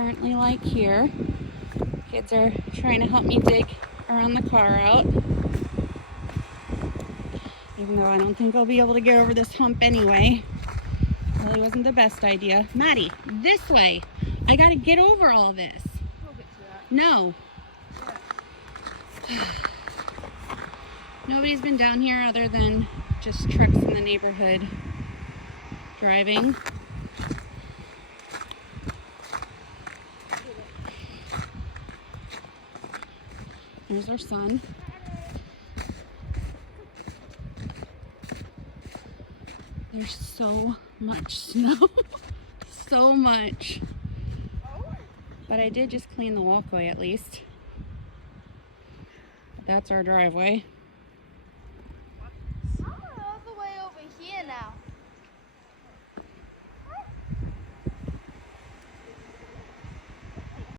currently like here. Kids are trying to help me dig around the car out. Even though I don't think I'll be able to get over this hump anyway. Really wasn't the best idea. Maddie, this way. I gotta get over all this. We'll get to that. No. Nobody's been down here other than just trucks in the neighborhood driving. There's our son. There's so much snow. So much. But I did just clean the walkway at least. That's our driveway.